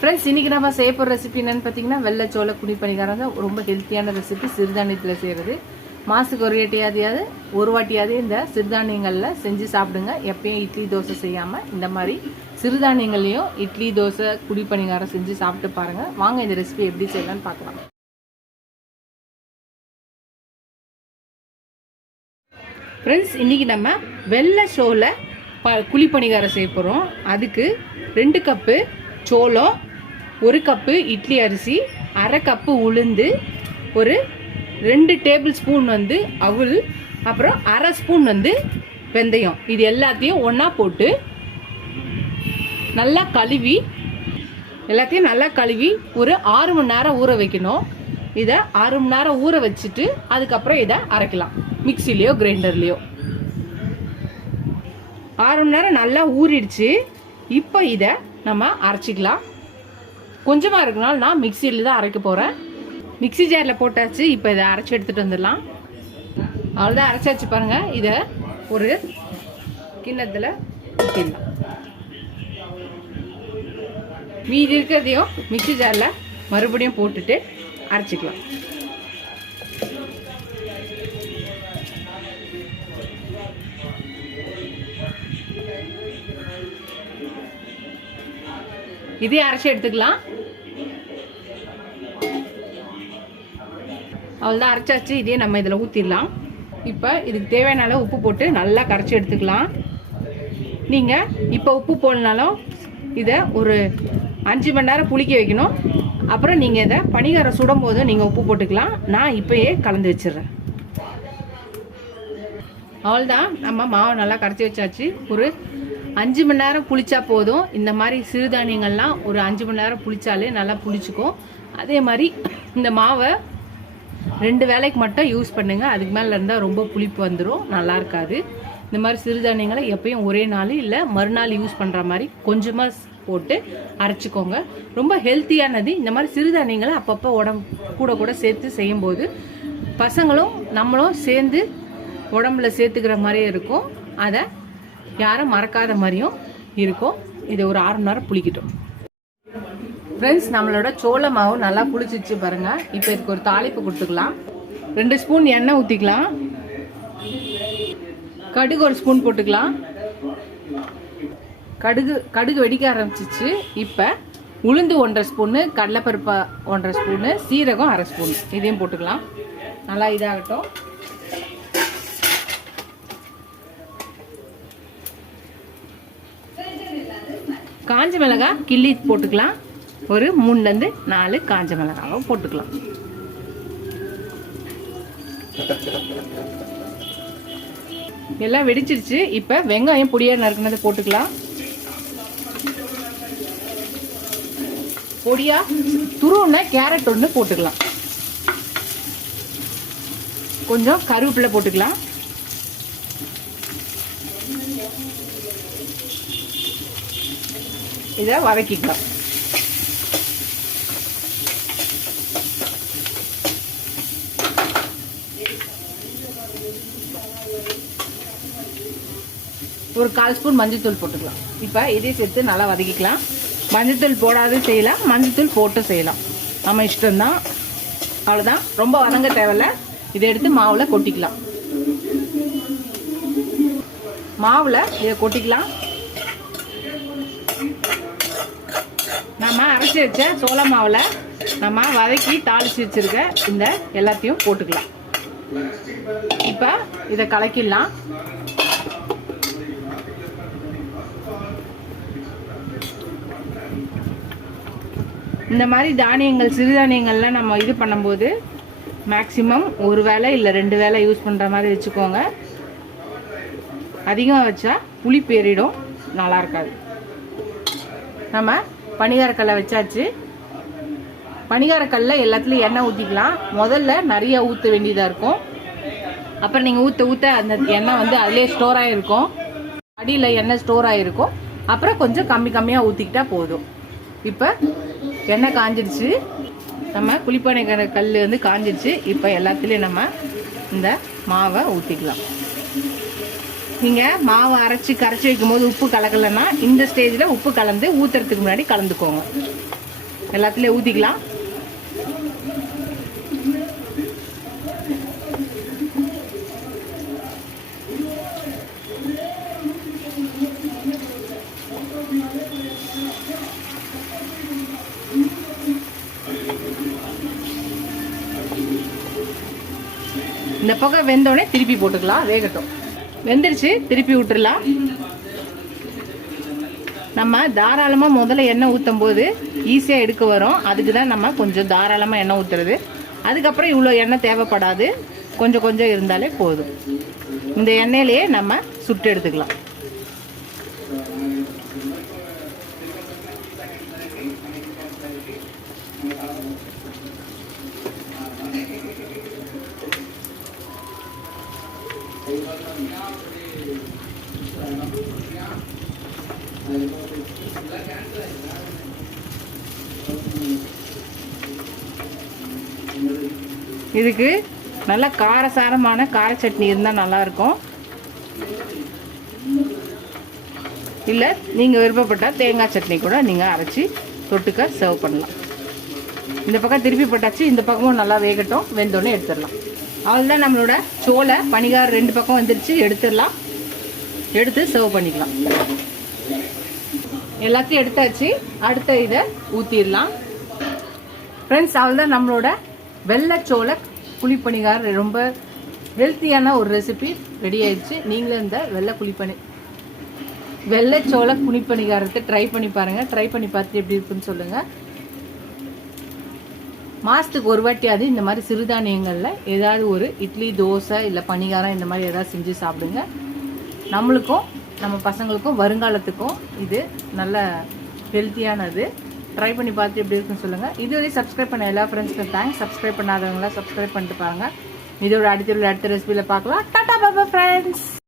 Friends, இன்றைக்கி நம்ம செய்ய போகிற ரெசிபி என்னென்னு பார்த்தீங்கன்னா வெள்ளைச்சோள குழிப்பணிகாரம் தான். ரொம்ப ஹெல்த்தியான ரெசிபி, சிறுதானியத்தில் செய்கிறது. மாதத்துக்கு ஒரு வாட்டியாவது இந்த சிறுதானியங்களில் செஞ்சு சாப்பிடுங்க. எப்பயும் இட்லி தோசை செய்யாமல் இந்த மாதிரி சிறுதானியங்கள்லையும் இட்லி தோசை குழிப்பணிகாரம் செஞ்சு சாப்பிட்டு பாருங்கள். வாங்க இந்த ரெசிபி எப்படி செய்யலான்னு பார்க்கலாம். ஃப்ரெண்ட்ஸ், இன்றைக்கி நம்ம வெள்ளை சோள குழிப்பணிகாரம் செய்ய போகிறோம். அதுக்கு 2 கப்பு சோளம், 1 கப்பு இட்லி அரிசி, அரை கப்பு உளுந்து, ஒரு 2 டேபிள் ஸ்பூன் அவுள், அப்புறம் அரை ஸ்பூன் வெந்தயம், இது எல்லாத்தையும் ஒன்றா போட்டு நல்லா கழுவி ஒரு 6 மணி நேரம் ஊற வைக்கணும். இதை 6 மணி நேரம் ஊற வச்சுட்டு அதுக்கப்புறம் இதை அரைக்கலாம், மிக்சிலேயோ கிரைண்டர்லேயோ. 6 மணி நேரம் நல்லா ஊறிடுச்சு. இப்போ இதை நம்ம அரைச்சிக்கலாம். கொஞ்சமாக இருக்கனால நான் மிக்சியில் தான் அரைக்க போகிறேன். மிக்சி ஜாரில் போட்டாச்சு. இப்போ இதை அரைச்சி எடுத்துகிட்டு வந்துடலாம். அவ்வளோதான், அரைச்சாச்சு பாருங்கள். இதை ஒரு கிண்ணத்தில் ஊற்றிடலாம். மீதி இருக்கிறதையும் மிக்சி ஜாரில் மறுபடியும் போட்டுட்டு அரைச்சிக்கலாம். இதே அரைச்சி எடுத்துக்கலாம். அவ்வளோதான், அரைச்சாச்சு. இதே நம்ம இதில் ஊற்றிடலாம். இப்போ இதுக்கு தேவையான அளவு உப்பு போட்டு நல்லா கரைச்சி எடுத்துக்கலாம். நீங்கள் இப்போ உப்பு போடனாலும் இதை ஒரு 5 மணி நேரம் புளிக்க வைக்கணும். அப்புறம் நீங்கள் இதை பணிகாரம் சுடும் போது நீங்கள் உப்பு போட்டுக்கலாம். நான் இப்போயே கலந்து வச்சிடுறேன். அவ்வளோதான், நம்ம மாவை நல்லா கரைச்சி வச்சாச்சு. ஒரு 5 மணி நேரம் புளிச்சா போதும். இந்த மாதிரி சிறுதானியங்கள்லாம் ஒரு 5 மணி நேரம் புளிச்சாலே நல்லா புளிச்சுக்கும். அதே மாதிரி இந்த மாவை 2 வேளைக்கு மட்டும் யூஸ் பண்ணுங்கள். அதுக்கு மேலே இருந்தால் ரொம்ப புளிப்பு வந்துடும், நல்லா இருக்காது. இந்த மாதிரி சிறுதானியங்களை எப்பயும் ஒரே நாள் இல்லை மறுநாள் யூஸ் பண்ணுற மாதிரி கொஞ்சமாக போட்டு அரைச்சிக்கோங்க. ரொம்ப ஹெல்த்தியானது. இந்த மாதிரி சிறுதானியங்களை அப்பப்போ கூட சேர்த்து செய்யும்போது பசங்களும் நம்மளும் சேர்ந்து உடம்புல சேர்த்துக்கிற மாதிரியே இருக்கும். அதை யாரும் மறக்காத மாதிரியும் இருக்கும். இதை ஒரு 6 மணி நேரம் புளிக்கட்டும். ஃப்ரெண்ட்ஸ், நம்மளோட சோள மாவு நல்லா புளிச்சிச்சு பாருங்கள். இப்போ இதுக்கு ஒரு தாளிப்பு கொடுத்துக்கலாம். 2 ஸ்பூன் எண்ணெய் ஊற்றிக்கலாம். கடுகு 1 ஸ்பூன் போட்டுக்கலாம். கடுகு வெடிக்க ஆரம்பிச்சிச்சு. இப்போ உளுந்து 1.5 ஸ்பூனு, கடலைப்பருப்பு 1.5 ஸ்பூனு, சீரகம் 1/2 ஸ்பூன், இதையும் போட்டுக்கலாம். நல்லா இதாகட்டும். காஞ்ச மிளகாய் கிள்ளி போட்டுக்கலாம். ஒரு 3 to 4 காஞ்ச மிளகாவும் போட்டுக்கலாம். எல்லாம் வெடிச்சிருச்சு. இப்போ வெங்காயம் பொடியாக நறுக்குனதை போட்டுக்கலாம். பொடியாக துருவுன கேரட் 1 போட்டுக்கலாம். கொஞ்சம் கருவேப்பிலை போட்டுக்கலாம். இதை வதக்கிக்கலாம். ஒரு 1/4 ஸ்பூன் மஞ்சள்தூள் போட்டுக்கலாம். இப்போ இதே சேர்த்து நல்லா வதக்கிக்கலாம். மஞ்சள்தூள் போடாது செய்யலாம், மஞ்சள்தூள் போட்டு செய்யலாம், நம்ம இஷ்டம்தான். அவ்வளோதான், ரொம்ப வதங்க தேவையில்ல. இதை எடுத்து மாவில் கொட்டிக்கலாம். மாவில் இதை கொட்டிக்கலாம். நம்ம அரைச்சி வச்ச சோள மாவில் நம்ம வதக்கி தாளித்து வச்சுருக்க இந்த எல்லாத்தையும் போட்டுக்கலாம். இப்போ இதை கலக்கிடலாம். இந்த மாதிரி தானியங்கள் சிறுதானியங்கள்லாம் நம்ம இது பண்ணும்போது மேக்ஸிமம் 1 வேளை இல்லை 2 வேளை யூஸ் பண்ணுற மாதிரி வச்சுக்கோங்க. அதிகமாக வச்சா புளிப்பு ஏறிடும், நல்லா இருக்காது. நம்ம பணிகாரக்கல்லை வச்சாச்சு. பணிகாரக்கல்ல எல்லாத்துலேயும் எண்ணெய் ஊற்றிக்கலாம். முதல்ல நிறைய ஊற்ற வேண்டியதாக இருக்கும். அப்புறம் நீங்கள் ஊற்ற அந்த எண்ணெய் அதிலே ஸ்டோர் ஆகிருக்கும், அடியில் எண்ணெய் ஸ்டோர் ஆகிருக்கும். அப்புறம் கொஞ்சம் கம்மியாக ஊற்றிக்கிட்டா போதும். இப்போ எண்ணெய் காஞ்சிடுச்சு. நம்ம குழிப்பணிகார கல் காஞ்சிடுச்சு. இப்போ எல்லாத்துலேயும் நம்ம இந்த மாவை ஊற்றிக்கலாம். நீங்கள் மாவு அரைச்சி கரைச்சி வைக்கும்போது உப்பு கலக்கலைன்னா இந்த ஸ்டேஜில் உப்பு கலந்து ஊற்றுறதுக்கு முன்னாடி கலந்துக்கோங்க. எல்லாத்துலேயும் ஊற்றிக்கலாம். இந்த பக்கம் வெந்தோடனே திருப்பி போட்டுக்கலாம், வேகட்டும். வெந்துருச்சு, திருப்பி விட்டுடலாம். நம்ம தாராளமாக முதல்ல எண்ணெய் ஊற்றும் போது ஈஸியாக எடுக்க வரும். அதுக்கு தான் நம்ம கொஞ்சம் தாராளமாக எண்ணெய் ஊற்றுறது. அதுக்கப்புறம் இவ்வளோ எண்ணெய் தேவைப்படாது, கொஞ்சம் கொஞ்சம் இருந்தாலே போதும். இந்த எண்ணெயிலேயே நம்ம சுட்டு எடுத்துக்கலாம். இதுக்கு நல்ல காரசாரமான கார சட்னி இருந்தால் நல்லாயிருக்கும். இல்லை நீங்கள் விருப்பப்பட்டால் தேங்காய் சட்னி கூட நீங்கள் அரைச்சி தொட்டுக்க சர்வ் பண்ணலாம். இந்த பக்கம் திருப்பி போட்டாச்சு, இந்த பக்கமும் நல்லா வேகட்டும். வெந்தோடனே எடுத்துடலாம். அவ்வளோதான், நம்மளோட சோள பனிகாரம் 2 பக்கம் வந்துருச்சு. எடுத்துடலாம், எடுத்து சர்வ் பண்ணிக்கலாம். எல்லாத்தையும் எடுத்தாச்சு. அடுத்த இதை ஊற்றிடலாம். ஃப்ரெண்ட்ஸ், அவ்வளோதான், நம்மளோட வெள்ளைச்சோள புளிப்பணிகாரம் ரொம்ப ஹெல்த்தியான ஒரு ரெசிபி ரெடி ஆயிடுச்சு. நீங்களும் இந்த வெள்ளைச்சோள புளிப்பணிகாரத்தை ட்ரை பண்ணி பாருங்கள். ட்ரை பண்ணி பார்த்துட்டு எப்படி இருக்குன்னு சொல்லுங்கள். மாதத்துக்கு ஒரு வாட்டியாவது இந்த மாதிரி சிறுதானியங்களில் ஏதாவது ஒரு இட்லி, தோசை, இல்லை பணிகாரம் இந்த மாதிரி ஏதாவது செஞ்சு சாப்பிடுங்க. நம்மளுக்கும் நம்ம பசங்களுக்கும் வருங்காலத்துக்கும் இது நல்ல ஹெல்த்தியானது. ட்ரை பண்ணி பார்த்து எப்படி இருக்குன்னு சொல்லுங்கள். இதுவரை சப்ஸ்கிரைப் பண்ண எல்லா ஃப்ரெண்ட்ஸ்க்கும் தேங்க்ஸ். சப்ஸ்கிரைப் பண்ணாதவங்களாம் சப்ஸ்கிரைப் பண்ணிட்டு பாருங்கள். இதோட அடுத்த ரெசிபியில் பார்க்கலாம். டாடா பாபா ஃப்ரெண்ட்ஸ்.